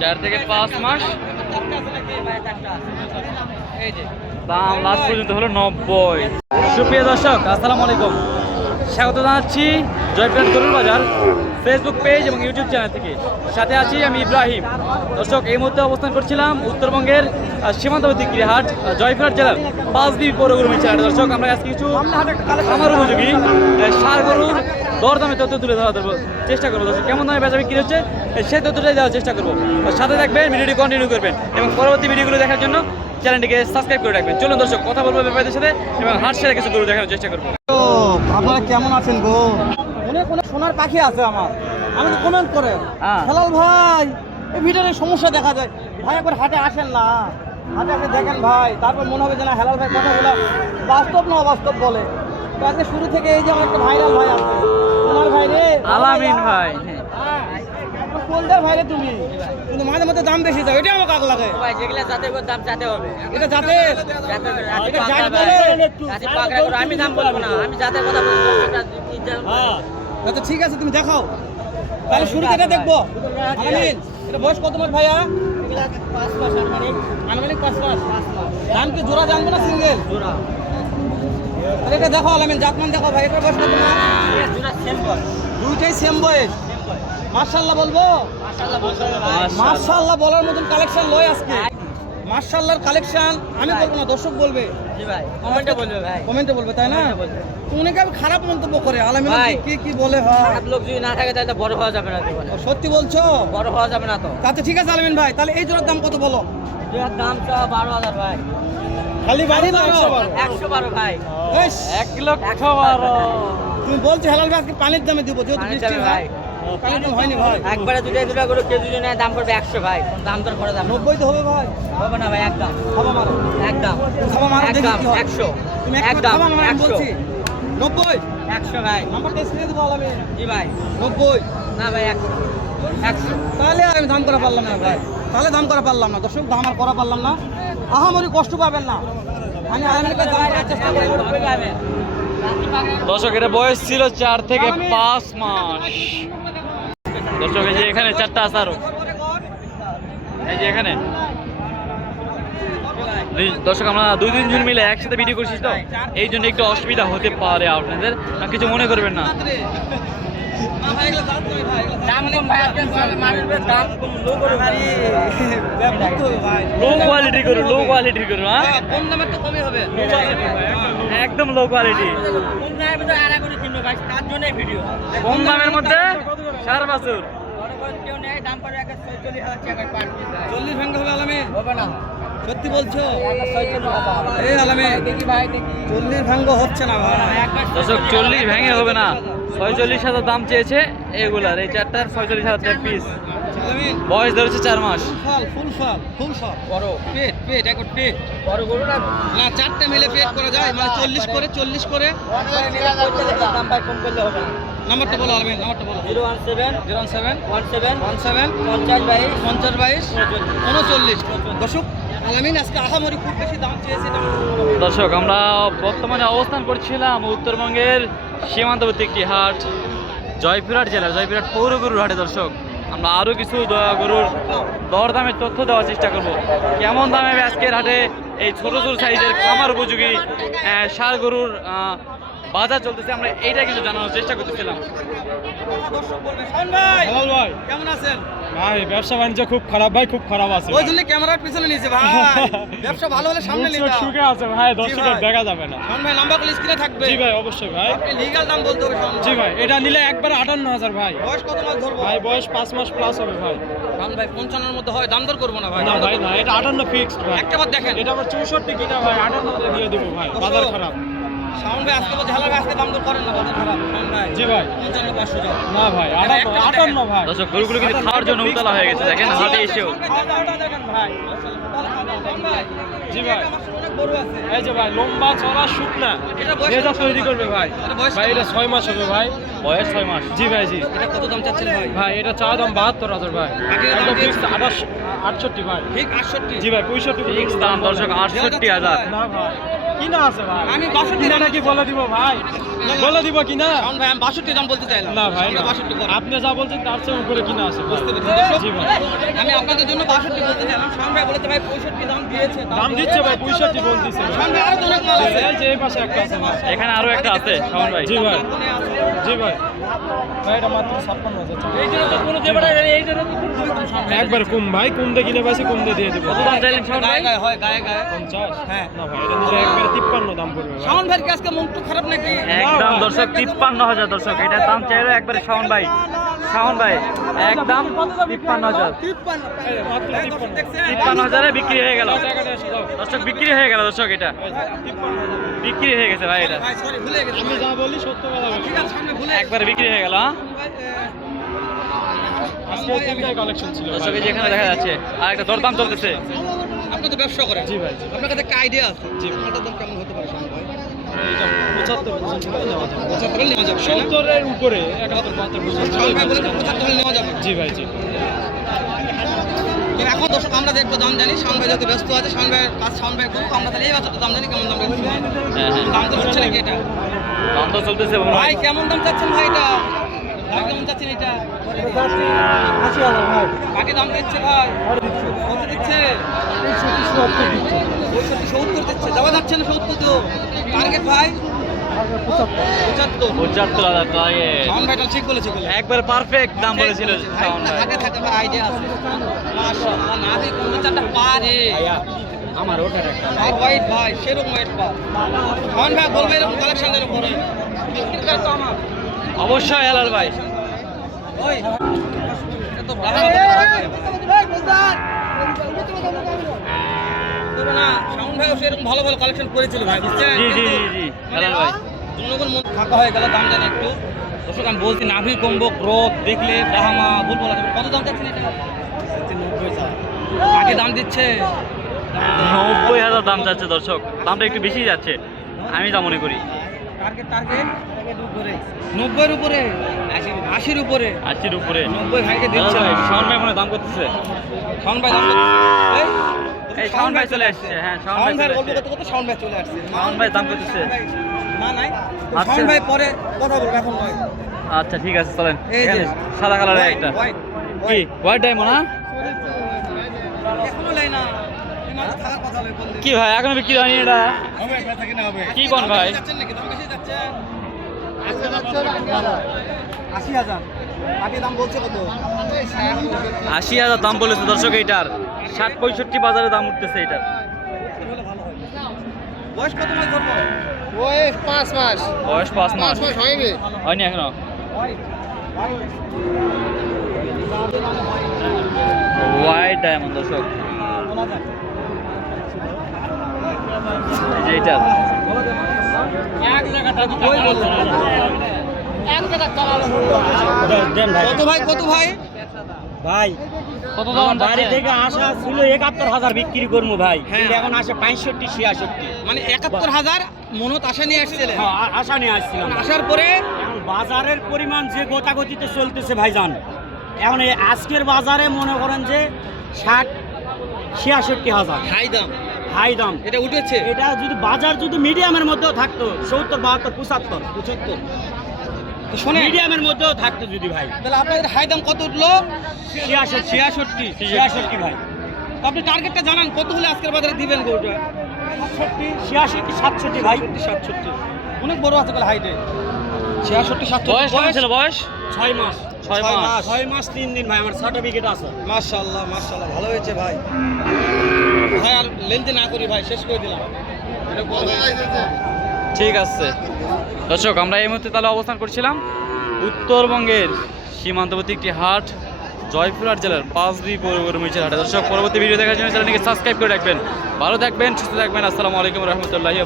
চার থেকে পাঁচ মাস। দাম লাস্ট পর্যন্ত হলো নব্বই। সুপ্রিয় দর্শক, আসসালামু আলাইকুম। স্বাগত জানাচ্ছি জয়প্রাট গরুর বাজার। ফেসবুক পেজ এবং ইউটিউব চ্যানেল থেকে। সাথে আছি আমি ইব্রাহিম। দর্শক এই মুহূর্তে অবস্থান করছিলাম উত্তরবঙ্গের সীমান্তবর্তী আহ, জয়পুরহাট জেলার পাঁচদ্বীপ পৌর গরু চ্যানেল দর্শক আমরা আজকে কিছু আমার উপযোগী ষাঁড় গরুর দরদামে তথ্য তুলে ধরা চেষ্টা করব। দর্শক কেমন দামে বেচা বিক্রি হচ্ছে সেই তথ্যটাই দেওয়ার চেষ্টা করব। সাথে থাকবেন ভিডিওটি কন্টিনিউ করবেন এবং পরবর্তী ভিডিওগুলো দেখার জন্য চ্যানেলটিকে সাবস্ক্রাইব করে রাখবেন। চলুন দর্শক কথা বলব ব্যাপারদের সাথে এবং হাট সেরা কিছু গরু দেখানোর চেষ্টা করব। আপনারা কেমন আছেন গো? অনেক অনেক সোনার পাখি আছে আমার। আমাকে কমেন্ট করে। হ্যাঁ। হেলাল ভাই এই ভিডিওর সমস্যা দেখা যায়। ভাই একবার হাটে আসেন না। হাটে আসে দেখেন ভাই তারপর মনে হবে যে না হেলাল ভাই কথাগুলো বাস্তব না অবাস্তব বলে। তো আজকে শুরু থেকে এই যে আমার একটা ভাইরাল ভাই আছে। তোমার ভাই রে আলামিন ভাই হ্যাঁ। ভাই রে তুমি। কিন্তু মাঝে মধ্যে দাম বেশি যায় এটা আমাকে আগ লাগে। ভাই যেগুলা জাতের দাম হবে। এটা এটা জাত বলে? আমি দাম বলব না। আমি জাতের কথা বলব এটা আচ্ছা ঠিক আছে তুমি দেখাও। তাহলে শুরু থেকে দেখব। এটা বয়স কত মাস ভাইয়া? আনুমানিক পাঁচ মাস। দাম কি জোড়া জানব না সিঙ্গেল? জোড়া। তাহলে এটা দেখো আলামিন জাতমান দেখো ভাই এটা বয়স কত মাস? দুইটাই সেম বয়স। মার্শাল্লাহ বলব? মার্শাল্লাহ বলার মতন কালেকশন লয় আজকে। মার্শাল্লাহর কালেকশন আমি বলব না দর্শক বলবে। জি ভাই কমেন্টে বলবে। ভাই। কমেন্টে বলবে তাই না। অনেকে খারাপ মন্তব্য করে আলামিন ভাই। কি কি বলে হয়? খারাপ লোক যদি না থাকে তাহলে বড় হওয়া যাবে না সত্যি বলছো? বড় হওয়া যাবে না তো। আচ্ছা ঠিক আছে আলমিন ভাই তাহলে এই জোড়ার দাম কত বলো? জোড়ার দাম তো বারো হাজার ভাই। খালি বাড়ি একশো বারো। ভাই। এক লক্ষ বারো। তুমি বলছো হেলাল ভাই আজকে পানির দামে দিব যেহেতু বৃষ্টি ভাই। একবারে দুটাই দুটা করে কেউ যদি দাম পড়বে একশো ভাই। দাম দর করে দাম। নব্বই তো হবে ভাই। হবে না ভাই একদম। খাবা মারো। একদম। একদম একশো। একদম একশো। বলছি। নব্বই? একশো ভাই। নাম্বারটা স্ক্রিনে দেবো আলামিন জি ভাই। নব্বই? না ভাই একশো। একশো। তাহলে আর আমি দাম করা পারলাম না ভাই। তাহলে দাম করা পারলাম না। দর্শক দাম আর করা পারলাম না। আহামরি কষ্ট পাবেন না। আমি করব। দর্শক এটা বয়স ছিল চার থেকে পাঁচ মাস। দর্শক, এই যে এখানে চারটা আছে আরও এই যে এখানে। দর্শক, আমরা দুই মিলে একসাথে ভিডিও করছি তো? এই জন্য একটু অসুবিধা হতে পারে আপনাদের। কিছু মনে করবেন না। হ্যাঁ? একদম লো কোয়ালিটি কম দামের মধ্যে, সার বাছুর। চল্লিশ ভেঙে হবে আলামে? হবে না। সত্যি বলছো। এই আলামে। দেখি ভাই দেখি। চল্লিশ ভাঙ্গ হচ্ছে না দর্শক চল্লিশ ভেঙে হবে না। ছয়চল্লিশ হাজার। দাম চেয়েছে এগুলার। এই চারটার ছয়চল্লিশ হাজার টাকা পিস বয়স ধরেছে চার মাস। ফল ফুল ফল ফুল ফল বড়। পেট পেট একর পেট। বড় গরু না? না চারটে মিলে পেট করা যায়। মানে চল্লিশ করে চল্লিশ করে। দাম কম করলে হবে না। নাম্বারটা বলো আলামে নাম্বারটা বলো zero one seven zero seven one seven one seven পঞ্চাশ বাইশ পঞ্চাশ বাইশ উনচল্লিশ। দর্শক আলামিন আজকে আহামরি খুব বেশি দাম চেয়েছে। দর্শক আমরা বর্তমানে অবস্থান করছিলাম উত্তরবঙ্গের সীমান্তবর্তী একটি হাট জয়পুরহাট জেলার জয়পুরহাট পৌর গরুর হাটে দর্শক আমরা আরও কিছু গরুর দরদামের তথ্য দেওয়ার চেষ্টা করব কেমন দামে আজকের হাটে এই ছোট ছোট সাইজের খামার উপযোগী ষাঁড় গরুর বাজার চলতেছে আমরা এইটা কিন্তু জানানোর চেষ্টা করতেছিলাম। ভাই। কেমন আছেন? ভাই ব্যবসা বাণিজ্য খুব খারাপ ভাই খুব খারাপ আছে। ওই জন্য ক্যামেরার পিছনে নিয়েছে ভাই। ব্যবসা ভালো হলে সামনে মুখ নিতে সুখে আছে ভাই দর্শকের দেখা যাবে না। শাওন ভাই নাম্বারগুলো স্ক্রিনে থাকবে। জি ভাই অবশ্যই ভাই। আপনি লিগ্যাল দাম বলতে হবে জি ভাই এটা নিলে একবার আটান্ন হাজার ভাই। বয়স কত মাস ধরবো? ভাই বয়স পাঁচ মাস প্লাস হবে ভাই। শাওন ভাই পঞ্চান্নর মধ্যে হয় দাম দর করব না ভাই। দাম ভাই না এটা আটান্ন ফিক্সড ভাই। একটা দেখেন। এটা আবার চৌষট্টি কিনা ভাই আটান্ন দিয়ে দেবো ভাই বাজার খারাপ। শাওন ভাই আজকে বলছে আজকে দাম দর করেন না বাজার খারাপ শাওন ভাই। জি ভাই। পঞ্চান্ন পাঁচশো যাও না ভাই আটান্ন আটান্ন। ভাই। দর্শক গরুগুলো কিন্তু খাওয়ার জন্য উতলা হয়ে গেছে দেখেন হাটে এসেও। দেখেন ভাই জি ভাই। এই যে ভাই লম্বা চড়া শুকনা। এটা তৈরি করবে ভাই? ভাই এটা ছয় মাস হবে ভাই। বয়স ছয় মাস। জি ভাই জি। এটা কত দাম চাচ্ছেন ভাই? ভাই এটা চা দাম বাহাত্তর হাজার ভাই। আঠাশ আটষট্টি ভাই। ঠিক আটষট্টি? জি ভাই পঁয়ষট্টি ফিক্স দাম দর্শক আটষট্টি হাজার। না ভাই। কিনা আছে ভাই? আমি 62 কিনাটা কি বলে দিব ভাই? বলে দিব কিনা? শাওন ভাই আমি বাষট্টি দাম বলতে চাইলাম। না ভাই না। বাষট্টি আপনি যা বলছেন তার চেয়ে উপরে কিনা আছে বুঝতে পেরেছি। আমি আপনাদের জন্য বাষট্টি বলতে চাইলাম। শাওন ভাই বলেছে ভাই পঁয়ষট্টি দাম দিয়েছে। দাম দিচ্ছে ভাই পঁয়ষট্টি বলতেছে। শাওন ভাই আরও অনেক মাল আছে। এই যে এই পাশে একটা আছে এখানে আরও একটা আছে শাওন ভাই। জি ভাই। জি ভাই। এটা মাত্র ছাপ্পান্ন হাজার তো তো। একবার কুম ভাই কুম দিয়ে কিনে পাইছি কুম দিয়ে দিয়ে দেবো? হয় গায়ে গায়ে। পঞ্চাশ? হ্যাঁ। না ভাই এটা একবার তিপ্পান্ন দাম পড়বে শাওন ভাইয়ের কি আজকে মন একটু খারাপ নাকি? একদম দর্শক তিপ্পান্ন হাজার দর্শক এটার দাম চাইলো একবারে শাওন ভাই। শাওন ভাই একদম তিপ্পান্ন হাজার। তিপ্পান্ন। হাজারে বিক্রি হয়ে গেল। দর্শক বিক্রি হয়ে গেল দর্শক এটা। তিপ্পান্ন হাজার। বিক্রি হয়ে গেছে ভাই এটা। ভাই সরি ভুলে গেছি। আমি যা বলি সত্য কথা বলি। ঠিক আছে সামনে ভুলে গেছি। একবারে বিক্রি হয়ে গেল হ্যাঁ? ভাই, আজকে তিনটাই কালেকশন ছিল দর্শক ভাই। এই যে এখানে দেখা যাচ্ছে আর একটা দরদাম চলতেছে। আপনি তো ব্যবসা করেন। জি ভাই আপনার কাছে একটা আইডিয়া আছে। জি। মালটার দাম কেমন হতে পারে? সত্তরের উপরে একাত্তর পঁচাত্তর হলে নেওয়া যাবে। জি ভাই জি। তো এখন দর্শক আমরা একটু দাম জানি ভাই যত ব্যস্ত আছে ভাইয়ের কাজ ভাই করুক আমরা তাহলে এই বছর দাম জানি কেমন দাম হ্যাঁ হ্যাঁ। দাম তো হচ্ছে নাকি এটা? দাম তো চলতেছে ভাই কেমন দাম চাচ্ছেন ভাই এটা? ভাই কেমন চাচ্ছেন এটা? বাকি দাম দিচ্ছে ভাই। কত দিচ্ছে? সত্তর দিচ্ছে। দেওয়া যাচ্ছে না সত্তর তো। টার্গেট ভাই? পঁচাত্তর। পঁচাত্তর হাজার টার্গেট ঠিক বলেছে একবার পারফেক্ট দাম বলেছিল ভাই থাকে ভাই আইডিয়া আছে। মাশাআল্লাহ না দেখি কোনো চারটা পারে আমার ওটার একটা। হোয়াইট ভাই সেরকম হোয়াইট পা শাওন ভাই বলবে এরকম কালেকশন যেন বিক্রি করে তো আমার অবশ্যই হেলাল ভাই। ওই। তো না ভাইও সেরকম ভালো ভালো কালেকশন করেছিল ভাই বুঝছেন? জি জি জি জি মানে হেলাল ভাই। জনগণ মন ফাঁকা হয়ে গেল দাম জানি একটু। দর্শক আমি বলছি নাভি কম্বো ক্রোধ দেখলে ব্রাহ্মা ভুল বলা যাবে কত দাম চাচ্ছেন এটা? কাকে দাম দিচ্ছে? নব্বই হাজার দাম যাচ্ছে দর্শক। দামটা একটু বেশি যাচ্ছে। আমি তা মনে করি। Target target? নব্বইয়ের উপরে আশির উপরে আশির উপরে। নব্বই ভাইকে দিচ্ছে। ভাই শাওন ভাই মনে দাম করতেছে। শাওন ভাই দাম এই, এই শাওন ভাই চলে আসছে। হ্যাঁ শাওন ভাই শাওন ভাই চলে বলতে আসছে। করতে করতে শাওন ভাই চলে আসছে। শাওন ভাই দাম করতেছে। না নাই। আচ্ছা। শাওন ভাই পরে কথা বলব এখন নয়। আচ্ছা ঠিক আছে চলেন। সাদা কালারের একটা। কি? হোয়াইট ডায়মন্ড না। বললে। কি ভাই এখনও বিক্রি হয়নি এটা? কি কোন ভাই? আশি হাজার আগে দাম বলছে কত? আশি হাজার দাম বলেছে দর্শক এইটার। ষাট পঁয়ষট্টি বাজারে দাম উঠতেছে এটার বয়স কত মাস ধরবো? ওই পাঁচ মাস। বয়স পাঁচ মাস। হয়নি। হয়নি এখনও। হোয়াইট ডায়মন্ড দর্শক। কত ভাই কত ভাই? ভাই কত বাড়ি থেকে আসা ছিল একাত্তর হাজার বিক্রি করব ভাই। হ্যাঁ। এখন আসে পঁয়ষট্টি ছিয়াষট্টি। মানে একাত্তর হাজার মনত আশা নিয়ে আসছিলেন? হ্যাঁ, আশা নিয়ে আসছিলাম। আসার পরে? বাজারের পরিমাণ যে গতাগতিতে চলতেছে ভাইজান এখন এই আজকের বাজারে মনে করেন যে ষাট ছিয়াষট্টি হাজার। হাই দাম। হাই দাম। এটা উঠেছে? এটা যদি বাজার যদি মিডিয়ামের মধ্যেও থাকতো সত্তর বাহাত্তর পঁচাত্তর পঁচাত্তর। তো শোনেন। মিডিয়ামের মধ্যেও থাকতো যদি ভাই। তাহলে আপনাদের হাই দাম কত উঠল? ছিয়াষট্টি। ছিয়াষট্টি। ছিয়াষট্টি ভাই। আপনি টার্গেটটা জানান কত হলে আজকের বাজারে দিবেন গরুটা? সাতষট্টি ছিয়াষট্টি সাতষট্টি ভাই। সাতষট্টি। অনেক বড় আছে তাহলে হাইটে। ছিয়াষট্টি বয়স কেমন ছিল বয়স? ছয় মাস। ছয় মাস। মাস। ছয় মাস তিন দিন ভাই আমার সার্টিফিকেট আছে। মাশাআল্লাহ মাশাআল্লাহ ভালো হয়েছে ভাই। ভাই আর লেনদেন না করি ভাই শেষ করে দিলাম। ঠিক আছে। দর্শক আমরা এই মুহূর্তে তাহলে অবস্থান করছিলাম উত্তরবঙ্গের সীমান্তবর্তী একটি হাট জয়পুরহাট জেলার পাঁচবি পৌরমিচের হাটে। দর্শক পরবর্তী ভিডিও দেখার জন্য চ্যানেলটিকে সাবস্ক্রাইব করে রাখবেন। ভালো থাকবেন সুস্থ থাকবেন। আসসালামু আলাইকুম রহমতুল্লাহি